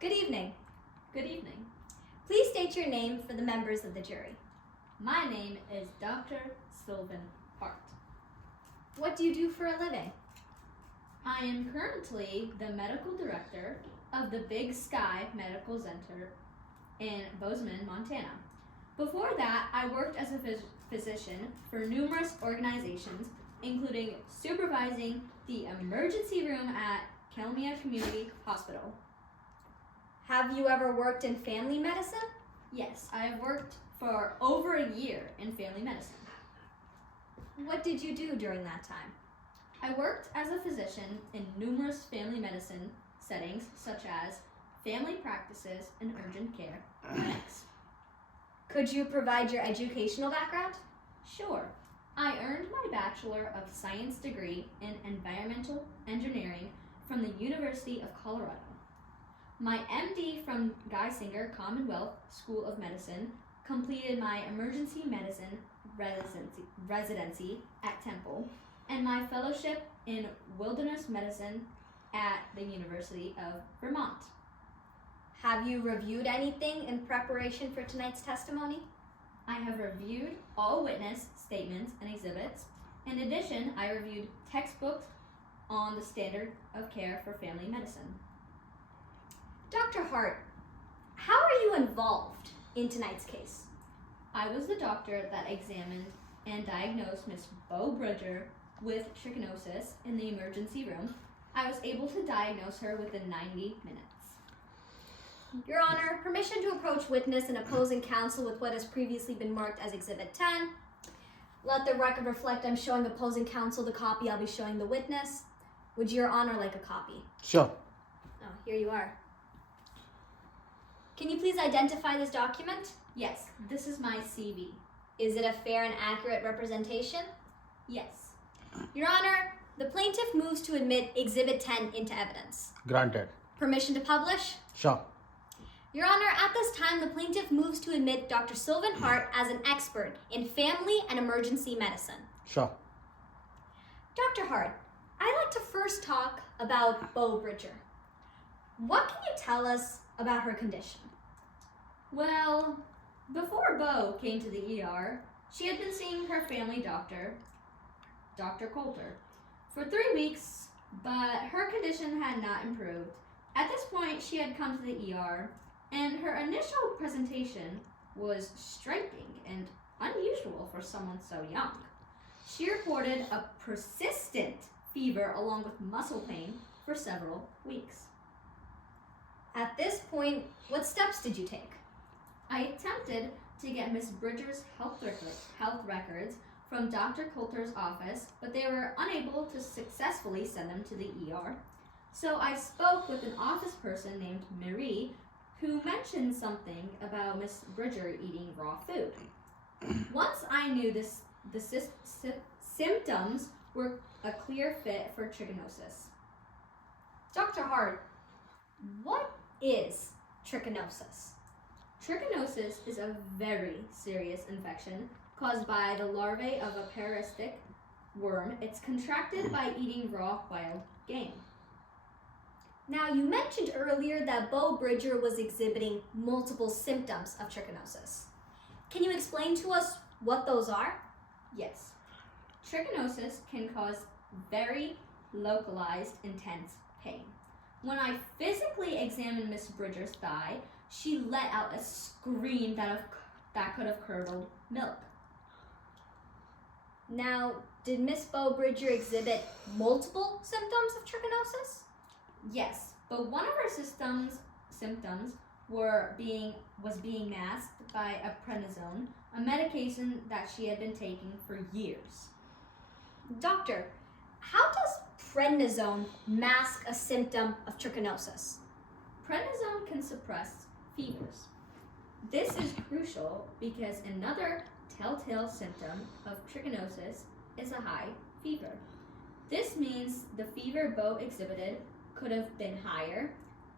Good evening. Good evening. Please state your name for the members of the jury. My name is Dr. Sylvan Hart. What do you do for a living? I am currently the medical director of the Big Sky Medical Center in Bozeman, Montana. Before that, I worked as a physician for numerous organizations, including supervising the emergency room at Kalamia Community Hospital. Have you ever worked in family medicine? Yes, I have worked for over a year in family medicine. What did you do during that time? I worked as a physician in numerous family medicine settings, such as family practices and urgent care clinics. Could you provide your educational background? Sure. I earned my Bachelor of Science degree in Environmental Engineering from the University of Colorado. My MD from Geisinger Commonwealth School of Medicine, completed my emergency medicine residency at Temple, and my fellowship in wilderness medicine at the University of Vermont. Have you reviewed anything in preparation for tonight's testimony? I have reviewed all witness statements and exhibits. In addition, I reviewed textbooks on the standard of care for family medicine. Dr. Hart, how are you involved in tonight's case? I was the doctor that examined and diagnosed Miss Bo Bridger with trichinosis in the emergency room. I was able to diagnose her within 90 minutes. Your Honor, permission to approach witness and opposing counsel with what has previously been marked as Exhibit 10. Let the record reflect I'm showing opposing counsel the copy I'll be showing the witness. Would Your Honor like a copy? Sure. Oh, here you are. Can you please identify this document? Yes, this is my CV. Is it a fair and accurate representation? Yes. Your Honor, the plaintiff moves to admit Exhibit 10 into evidence. Granted. Permission to publish? Sure. Your Honor, at this time, the plaintiff moves to admit Dr. Sylvan Hart as an expert in family and emergency medicine. Sure. Dr. Hart, I'd like to first talk about Bo Bridger. What can you tell us about her condition? Well, before Bo came to the ER, she had been seeing her family doctor, Dr. Coulter, for 3 weeks, but her condition had not improved. At this point, she had come to the ER, and her initial presentation was striking and unusual for someone so young. She reported a persistent fever along with muscle pain for several weeks. At this point, what steps did you take? I attempted to get Miss Bridger's health records from Dr. Coulter's office, but they were unable to successfully send them to the ER. So I spoke with an office person named Marie, who mentioned something about Miss Bridger eating raw food. Once I knew the symptoms were a clear fit for trichinosis. Dr. Hart, what is trichinosis? Trichinosis is a very serious infection caused by the larvae of a parasitic worm. It's contracted by eating raw wild game. Now, you mentioned earlier that Bo Bridger was exhibiting multiple symptoms of trichinosis. Can you explain to us what those are? Yes. Trichinosis can cause very localized, intense pain. When I physically examined Miss Bridger's thigh, she let out a scream that could have curdled milk. Now, did Miss Bo Bridger exhibit multiple symptoms of trichinosis? Yes, but one of her symptoms was being masked by a prednisone, a medication that she had been taking for years. Doctor, how does prednisone mask a symptom of trichinosis? Prednisone can suppress fevers. This is crucial because another telltale symptom of trichinosis is a high fever. This means the fever Bo exhibited could have been higher.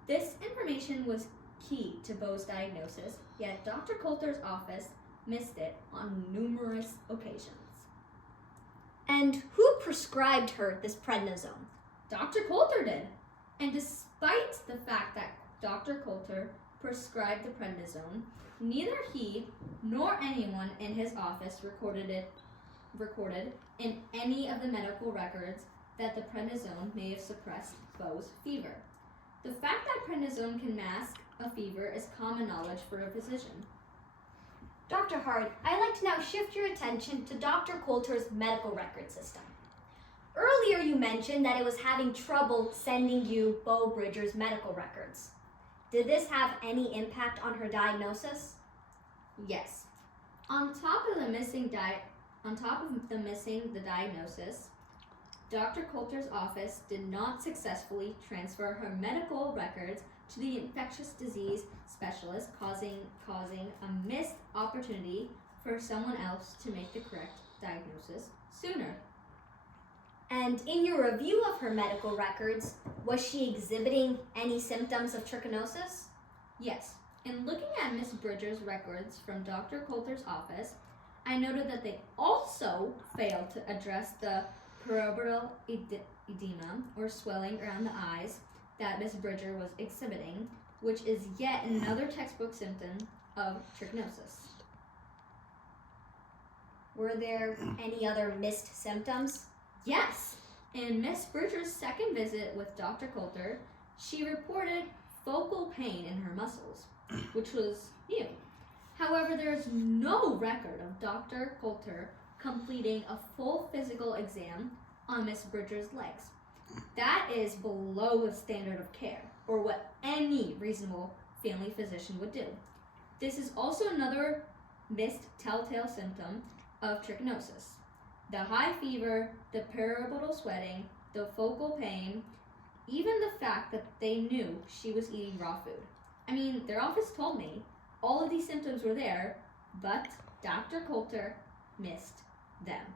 This information was key to Bo's diagnosis, yet Dr. Coulter's office missed it on numerous occasions. And who prescribed her this prednisone? Dr. Coulter did. And despite the fact that Dr. Coulter prescribed the prednisone, neither he nor anyone in his office recorded in any of the medical records that the prednisone may have suppressed Beau's fever. The fact that prednisone can mask a fever is common knowledge for a physician. Dr. Hart, I'd like to now shift your attention to Dr. Coulter's medical record system. Earlier you mentioned that it was having trouble sending you Beau Bridger's medical records. Did this have any impact on her diagnosis? Yes. On top of the missing diagnosis, Dr. Coulter's office did not successfully transfer her medical records to the infectious disease specialist, causing a missed opportunity for someone else to make the correct diagnosis sooner. And in your review of her medical records, was she exhibiting any symptoms of trichinosis? Yes. In looking at Miss Bridger's records from Dr. Coulter's office, I noted that they also failed to address the periorbital edema, or swelling around the eyes, that Miss Bridger was exhibiting, which is yet another textbook symptom of trichinosis. Were there any other missed symptoms? Yes. In Miss Bridger's second visit with Dr. Coulter, she reported focal pain in her muscles, which was new. However, there is no record of Dr. Coulter completing a full physical exam on Miss Bridger's legs. That is below the standard of care, or what any reasonable family physician would do. This is also another missed telltale symptom of trichinosis. The high fever, the periorbital sweating, the focal pain, even the fact that they knew she was eating raw food. I mean, their office told me all of these symptoms were there, but Dr. Coulter missed them.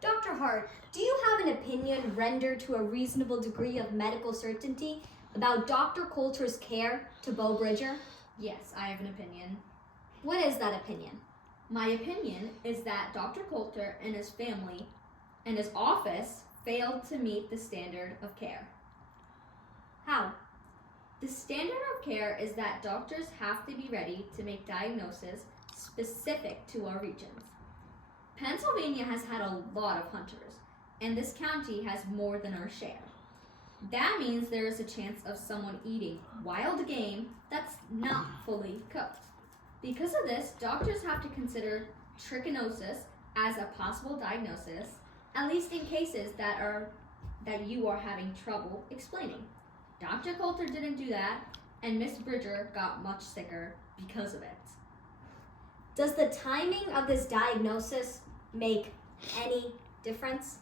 Dr. Hart, do you have an opinion rendered to a reasonable degree of medical certainty about Dr. Coulter's care to Beau Bridger? Yes, I have an opinion. What is that opinion? My opinion is that Dr. Coulter and his family and his office failed to meet the standard of care. How? The standard of care is that doctors have to be ready to make diagnoses specific to our regions. Pennsylvania has had a lot of hunters, and this county has more than our share. That means there is a chance of someone eating wild game that's not fully cooked. Because of this, doctors have to consider trichinosis as a possible diagnosis, at least in cases that you are having trouble explaining. Dr. Coulter didn't do that, and Miss Bridger got much sicker because of it. Does the timing of this diagnosis make any difference?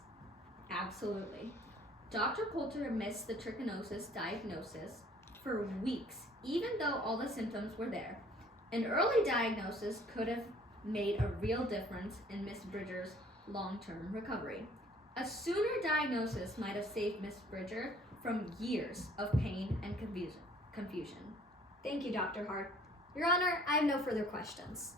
Absolutely. Dr. Coulter missed the trichinosis diagnosis for weeks, even though all the symptoms were there. An early diagnosis could have made a real difference in Miss Bridger's long-term recovery. A sooner diagnosis might have saved Miss Bridger from years of pain and confusion. Thank you, Dr. Hart. Your Honor, I have no further questions.